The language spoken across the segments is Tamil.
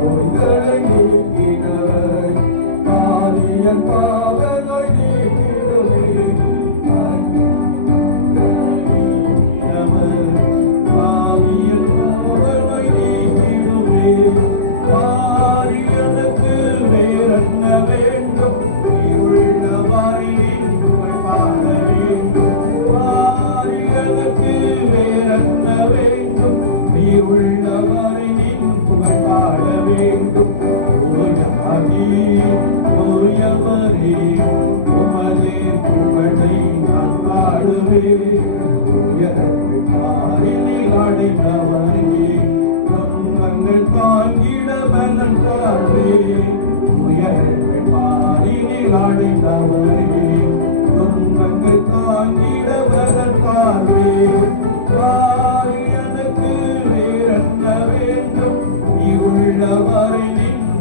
我愿意一个把你拥 வேண்டும்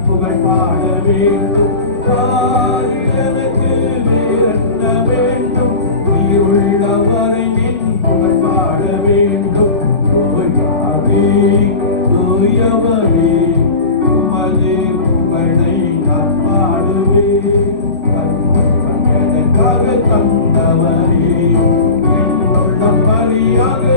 புகழ் பாட வேண்டும் ஓயவரே உமதே புகழை நான் பாடுவேன் தந்தவரே என்னுள்ள பலியாக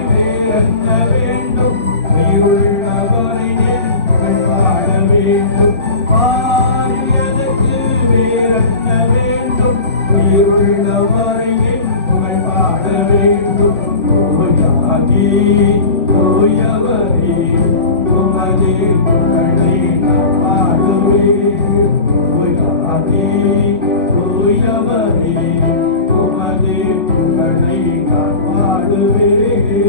பாட வேண்டும். உயிருள்ளவரை வேண்டும். வேறென்ன வேண்டும்? உயிருள்ளவரை புகழ் பாட வேண்டும். உமதே புகழை நான் பாடுவேன் உமதே புகழை நான் பாடுவேன்